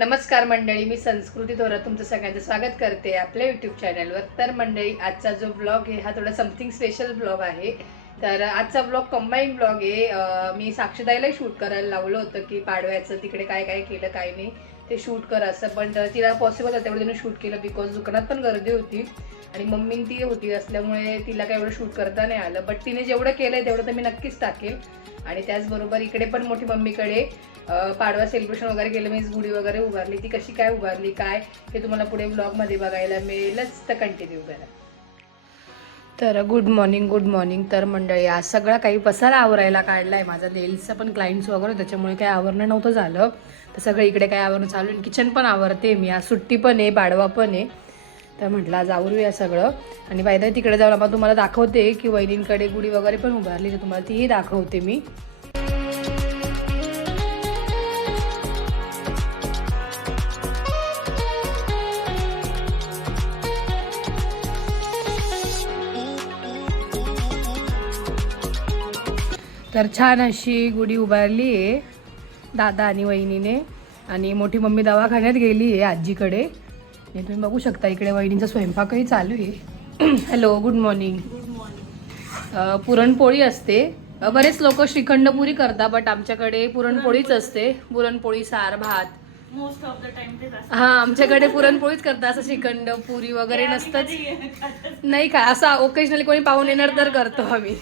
नमस्कार मंडळी, मी संस्कृती थोरात तुमचं सगळ्यांचं स्वागत करते आपल्या यूट्यूब चॅनलवर. तर मंडळी, आजचा जो ब्लॉग आहे हा थोडा समथिंग स्पेशल ब्लॉग आहे. तर आजचा ब्लॉग कंबाईन ब्लॉग आहे. मी साक्षीताईलाही शूट करायला लावलं होतं की पाडव्याचं तिकडे काय काय केलं काय नाही ते शूट कर असं, पण तिला पॉसिबल होतं तेवढं तिने शूट केलं बिकॉज दुकानात पण गर्दी होती आणि मम्मी ती होती असल्यामुळे तिला काय एवढं शूट करता नाही आलं. बट तिने जेवढं केलंय तेवढं तर मी नक्कीच टाकेल. आणि त्याचबरोबर इकडे पण मोठी मम्मीकडे पाडवा सेलिब्रेशन वगैरे केलं, मीच गुढी वगैरे उभारली. ती कशी काय उभारली काय हे तुम्हाला पुढे ब्लॉगमध्ये बघायला मिळेलच, तर कंटिन्यू करा. तर गुड मॉर्निंग. तर मंडळी, आज सगळा काही पसारा आवरायला काढला आहे माझा. नेल्सचं पण क्लायंट्स वगैरे, त्याच्यामुळे काही आवरणं नव्हतं झालं. तर सगळं इकडे काय आवरणं चालू आहे. किचन पण आवरते मी, आज सुट्टी पण आहे, पाडवा पण आहे. तर म्हटलं आज आवरूया सगळं. आणि बायदा तिकडे जाऊन आपण तुम्हाला दाखवते की वहिनींकडे गुढी वगैरे पण उभारली, तर तुम्हाला तीही दाखवते मी. तर छान अशी गुढी उभारली आहे दादा आणि वहिनीने. आणि मोठी मम्मी दवाखान्यात गेली आहे आजीकडे. आणि तुम्ही बघू शकता इकडे वहिनींचा स्वयंपाकही चालू आहे. Hello, good morning. पुरणपोळी असते. बरेच लोक श्रीखंड पुरी करतात, बट आमच्याकडे पुरणपोळीच असते. पुरणपोळी, सार, भात. मोस्ट ऑफ द टाइम तेच असतं. हा, आमच्याकडे पुरणपोळीच करतात, असं श्रीखंड पुरी वगैरे नसतंच. नाही का, असं ओकेजनली कोणी पाहून येणार तर करतो आम्ही.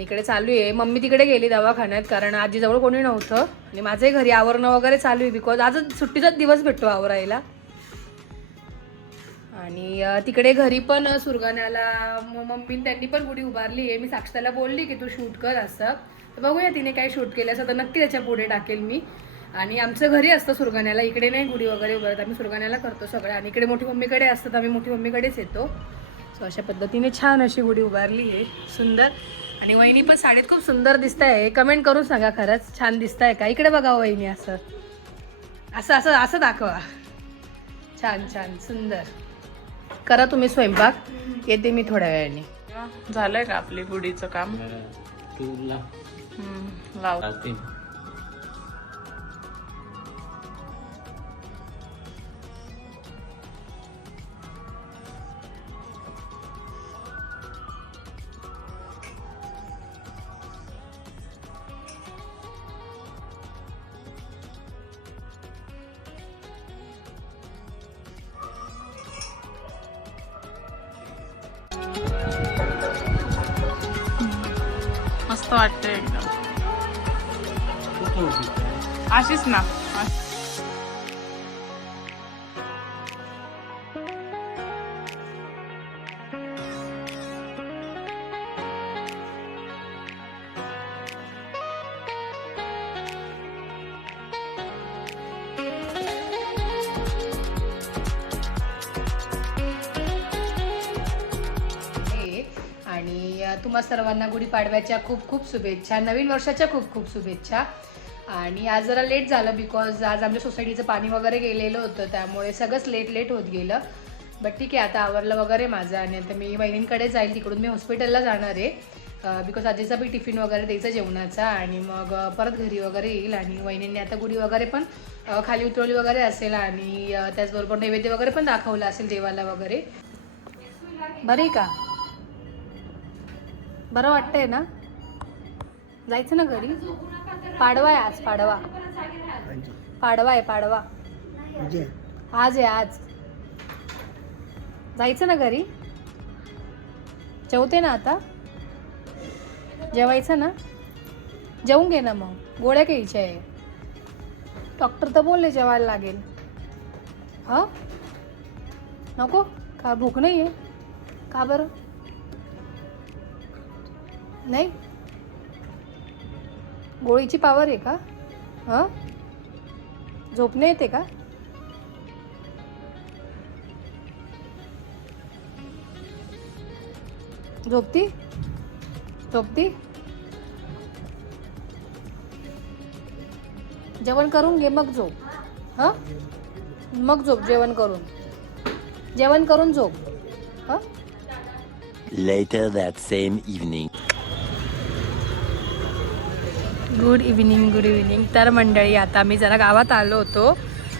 इकडे चालू आहे, मम्मी तिकडे गेली दवाखान्यात कारण आजीजवळ कोणी नव्हतं. आणि माझंही घरी आवरणं वगैरे चालू आहे बिकॉज आज सुट्टीचाच दिवस भेटतो आवरायला. आणि तिकडे घरी पण सुरगाण्याला मम्मी त्यांनी पण गुढी उभारली आहे. मी साक्षीला बोलली की तू शूट कर असं, तर बघूया तिने काय शूट केलं असं तर नक्की त्याच्या पुढे टाकेल मी. आणि आमचं घरी असतं सुरगाण्याला, इकडे नाही गुढी वगैरे उभारत, आम्ही सुरगाण्याला करतो सगळं. आणि इकडे मोठी मम्मीकडे असतं तर आम्ही मोठी मम्मीकडेच येतो. सो अशा पद्धतीने छान अशी गुढी उभारली आहे, सुंदर. आणि वहिनी पण साडीत खूप सुंदर दिसत आहे. कमेंट करून सांगा खरंच छान दिसत आहे का. इकडे बघा वहिनी, असं असं असं असं दाखवा. छान छान सुंदर. करा तुम्ही स्वयंपाक, येते मी थोड्या वेळाने. झालंय का आपली गुढीचं काम? लाव. मस्त वाटतंय एकदम. अशीच ना. आणि तुम्हा सर्वांना गुढीपाडव्याच्या खूप खूप शुभेच्छा, नवीन वर्षाच्या खूप खूप शुभेच्छा. आणि आज जरा लेट झालं बिकॉज आज आमच्या सोसायटीचं पाणी वगैरे गेलेलं होतं, त्यामुळे सगळंच लेट होत गेलं. बट ठीक आहे, आता आवरलं वगैरे माझं. आणि आता मी वहिनींकडे जाईल, तिकडून मी हॉस्पिटलला जाणार आहे बिकॉज आजीचा बी टिफिन वगैरे द्यायचा जेवणाचा. आणि मग परत घरी वगैरे येईल. आणि वहिनींनी आता गुढी वगैरे पण खाली उतरवली वगैरे असेल. आणि त्याचबरोबर नैवेद्य वगैरे पण दाखवलं असेल देवाला वगैरे. बरं आहे का, बरं वाटतंय ना? जायचं ना घरी. पाडवा आहे आज, पाडवा आहे, पाडवा आज आहे, आज जायचं ना घरी. जेवते ना आता, जेवायचं ना, जेवून घे ना. मग गोळ्या घ्यायच्या आहे, डॉक्टर तर बोलले जेवायला लागेल. हा, नको का? भूक नाही आहे का? बरं नाही, गोळीची पावर आहे का? हां, झोपणे येते का? झोपती जेवण करून घे मग झोप. हां, मग झोप, जेवण करून झोप. हां. Later that same evening. Good evening. तर मंडळी, आता मी जरा गावात आलो होतो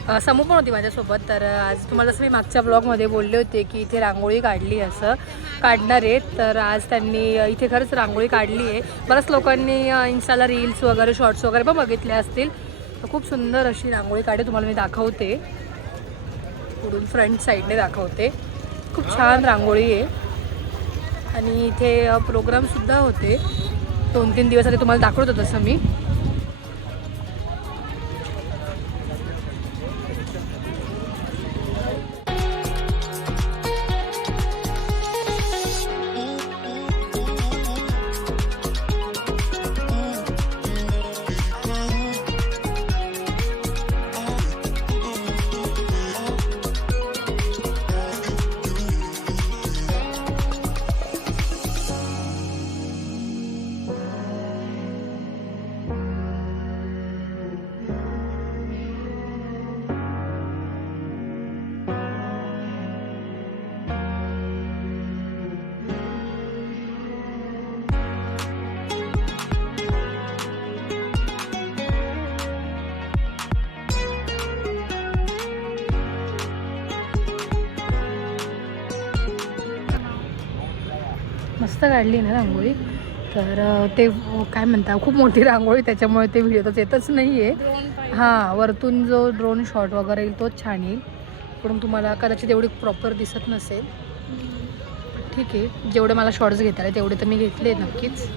समूह पण होती माझ्यासोबत. तर आज तुम्हाला जसं मी मागच्या ब्लॉगमध्ये बोलले होते की इथे रांगोळी काढली असं काढणार आहेत. तर आज त्यांनी इथे खरंच रांगोळी काढली आहे. बऱ्याच लोकांनी इन्स्टाला रील्स वगैरे शॉर्ट्स वगैरे पण बघितले असतील. तर खूप सुंदर अशी रांगोळी काढली, तुम्हाला मी दाखवते. पुढून फ्रंट साईडने दाखवते. खूप छान रांगोळी आहे. आणि इथे प्रोग्रामसुद्धा होते 2-3 दिवस आधी, तुम्हाला दाखवत होतं तसं मी. मस्त काढली ना रांगोळी. तर ते काय म्हणता, खूप मोठी रांगोळी, त्याच्यामुळे ते व्हिडिओ तर येतच नाही आहे. हां, वरतून जो ड्रोन शॉट वगैरे येईल तोच छान येईल. पण तुम्हाला कदाचित एवढी प्रॉपर दिसत नसेल. ठीक आहे, जेवढे मला शॉर्ट्स घेता आले तेवढे तर मी घेतले नक्कीच.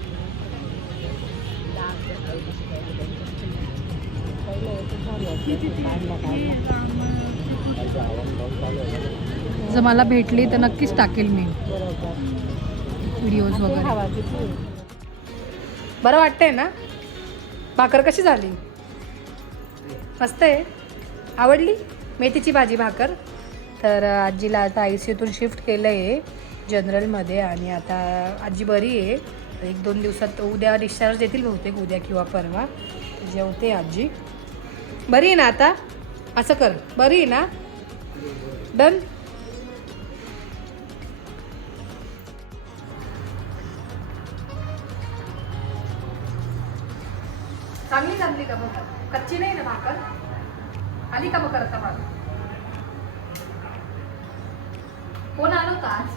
जर मला भेटली तर नक्कीच टाकेल मी व्हिडिओज वगैरे. बरं वाटतंय ना? भाकर कशी झाली? मस्त आहे, आवडली मेथीची भाजी भाकर. तर आजीला आता ICUतून शिफ्ट केलं आहे जनरलमध्ये आणि आता आजी बरी आहे. 1-2 दिवसात उद्या डिस्चार्ज देतील बहुतेक, उद्या किंवा परवा. जेवते आजी. बरी आहे ना आता? असं कर, बरी आहे ना? डन. चांगली चांगली का भाकर? कच्ची नाही ना भाकर? आली का भाकर आता भाकर? कोण आलं होतं आज?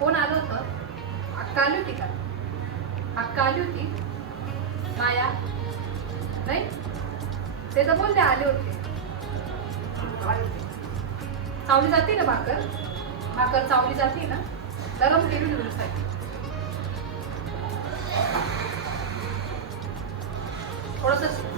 कोण आलं होतं? अक्का आली होती का? अक्का आली होती? माया नाही? ते तर बोलले आले होते. चावली जाते ना भाकर? भाकर चावली जाते ना? गरम केली तुझ्यासाठी. थोडंसं